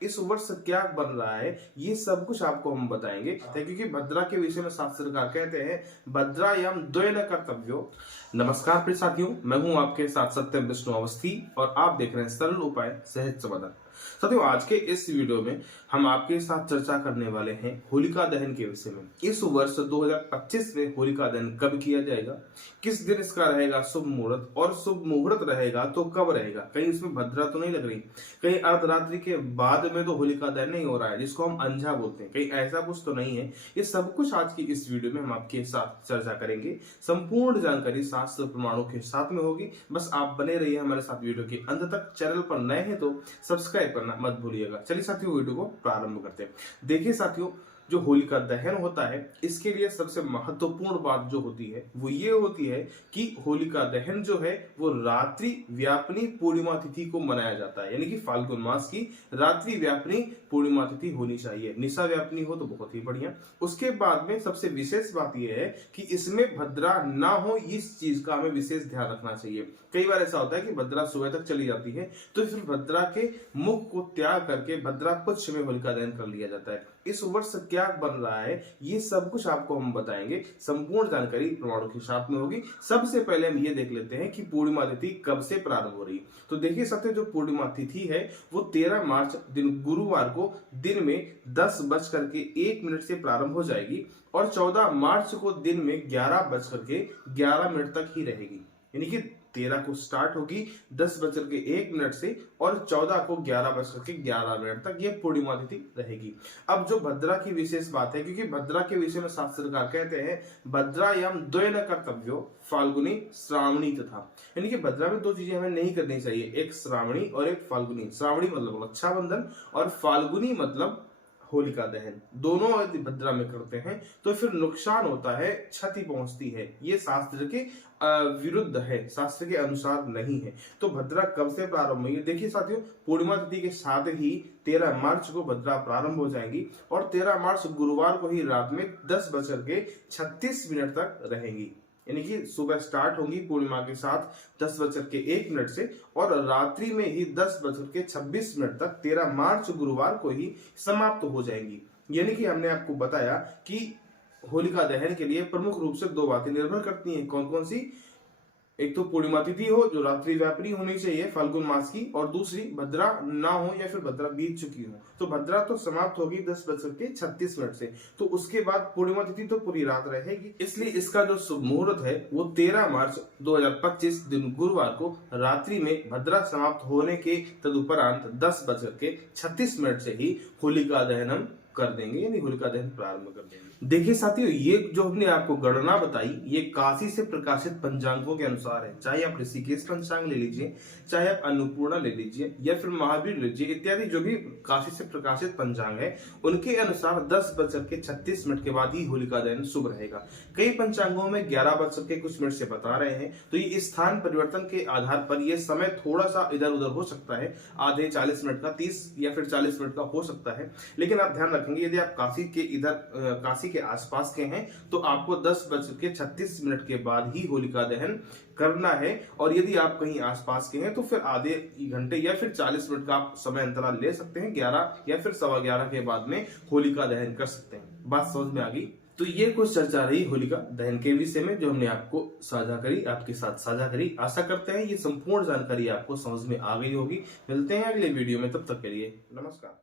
इस वर्ष क्या बन रहा है, ये सब कुछ आपको हम बताएंगे। क्योंकि भद्रा के विषय में शास्त्रकार कहते हैं भद्रायाम द्वयन कर्तव्यो। नमस्कार प्रिय साथियों, मैं हूं आपके साथ सत्यम विष्णु अवस्थी और आप देख रहे हैं सरल उपाय सहज समाधान। साथियों, आज के इस वीडियो में हम आपके साथ चर्चा करने वाले हैं होलिका दहन के विषय में। इस वर्ष 2025 में होलिका दहन कब किया जाएगा, किस दिन इसका रहेगा शुभ मुहूर्त, और शुभ मुहूर्त रहेगा तो कब रहेगा, कहीं इसमें भद्रा तो नहीं लग रही, कहीं अर्धरात्रि के बाद में तो होलिका दहन नहीं हो रहा है जिसको हम अंझा बोलते हैं, कहीं ऐसा कुछ तो नहीं है। ये सब कुछ आज की इस वीडियो में हम आपके साथ चर्चा करेंगे। संपूर्ण जानकारी शास्त्र प्रमाणों के साथ में होगी। बस आप बने रहिए हमारे साथ वीडियो के अंत तक। चैनल पर नए हैं तो सब्सक्राइब करना मत भूलिएगा। चलिए साथियों, वीडियो को प्रारंभ करते हैं। देखिए साथियों, जो होलिका दहन होता है इसके लिए सबसे महत्वपूर्ण बात जो होती है वो ये होती है कि होलिका दहन जो है वो रात्रि व्यापिनी पूर्णिमा तिथि को मनाया जाता है। यानी कि फाल्गुन मास की रात्रि व्यापिनी पूर्णिमा तिथि होनी चाहिए। निशा व्यापिनी हो तो बहुत ही बढ़िया। उसके बाद में सबसे विशेष बात यह है कि इसमें भद्रा ना हो, इस चीज का हमें विशेष ध्यान रखना चाहिए। कई बार ऐसा होता है कि भद्रा सुबह तक चली जाती है तो फिर भद्रा के मुख को त्याग करके भद्रा पुच्छ में होलिका दहन कर लिया जाता है। इस वर्ष क्या बन रहा है, ये सब कुछ आपको हम बताएंगे। संपूर्ण जानकारी प्रमाणों के साथ में होगी। सबसे पहले हम ये देख लेते हैं कि पूर्णिमा तिथि कब से प्रारंभ हो रही है। तो देखिए साथियों, जो पूर्णिमा तिथि है वो 13 मार्च दिन गुरुवार को दिन में 10:01 से प्रारंभ हो जाएगी और 14 मार्च को दिन में 11:11 तक ही रहेगी। यानी कि 13 को स्टार्ट होगी 10:01 से और 14 को 11:11 तक ये पूर्णिमा तिथि रहेगी। अब जो भद्रा की विशेष बात है, क्योंकि भद्रा के विषय में शास्त्रकार कहते हैं भद्रायाम द्वयन कर्तव्यो फाल्गुनी श्रावणी तथा। यानी कि भद्रा में दो चीजें हमें नहीं करनी चाहिए, एक श्रावणी और एक फाल्गुनी। श्रावणी मतलब रक्षाबंधन और फाल्गुनी मतलब होलिका दहन। दोनों यदि भद्रा में करते हैं तो फिर नुकसान होता है, क्षति पहुंचती है। ये शास्त्र के विरुद्ध है, शास्त्र के अनुसार नहीं है। तो भद्रा कब से प्रारंभ हुई? देखिए साथियों, पूर्णिमा तिथि के साथ ही 13 मार्च को भद्रा प्रारंभ हो जाएंगी और 13 मार्च गुरुवार को ही रात में 10:36 तक रहेंगी। यानी कि सुबह स्टार्ट होंगी पूर्णिमा के साथ 10:01 से और रात्रि में ही 10:26 तक 13 मार्च गुरुवार को ही समाप्त हो जाएंगी। यानी कि हमने आपको बताया कि होलिका दहन के लिए प्रमुख रूप से दो बातें निर्भर करती हैं। कौन कौन सी? एक तो पूर्णिमा तिथि हो जो रात्रि व्यापिनी होनी चाहिए फाल्गुन मास की, और दूसरी भद्रा ना हो या फिर भद्रा बीत चुकी हो। तो भद्रा तो समाप्त होगी 10:36 से, तो उसके बाद पूर्णिमा तिथि तो पूरी रात रहेगी। इसलिए इसका जो शुभ मुहूर्त है वो 13 मार्च 2025 दिन गुरुवार को रात्रि में भद्रा समाप्त होने के तदुपरांत 10:36 से ही होलिका दहन हम कर देंगे, यानी होलिका दहन प्रारंभ कर देंगे। देखिए साथियों, ये जो हमने आपको गणना बताई ये काशी से प्रकाशित पंचांगों के अनुसार है। चाहे आप ऋषिकेश पंचांग ले लीजिए, चाहे आप अन्नपूर्णा ले लीजिए या फिर महावीर लीजिए, इत्यादि जो भी काशी से प्रकाशित पंचांग है उनके अनुसार 10:36 के बाद ही होलिका दहन शुभ रहेगा। कई पंचांगों में 11:कुछ से बता रहे हैं, तो ये स्थान परिवर्तन के आधार पर यह समय थोड़ा सा इधर उधर हो सकता है। आधे 40 मिनट का, 30 या फिर 40 मिनट का हो सकता है। लेकिन आप ध्यान रखेंगे यदि आप काशी के काशी के आसपास के हैं तो आपको 10:36 के बाद ही होलिका दहन करना है। और यदि आप कहीं आसपास के हैं तो फिर आधे घंटे या फिर 40 मिनट का आप समय अंतराल ले सकते हैं। 11 या फिर 11:15 के बाद में होलिका दहन कर सकते हैं। बात समझ में आ गई? तो ये कुछ चर्चा रही होलिका दहन के विषय में जो हमने आपको साझा करी, आपके साथ साझा करी। आशा करते हैं ये संपूर्ण जानकारी आपको समझ में आ गई होगी। मिलते हैं अगले वीडियो में, तब तक के लिए नमस्कार।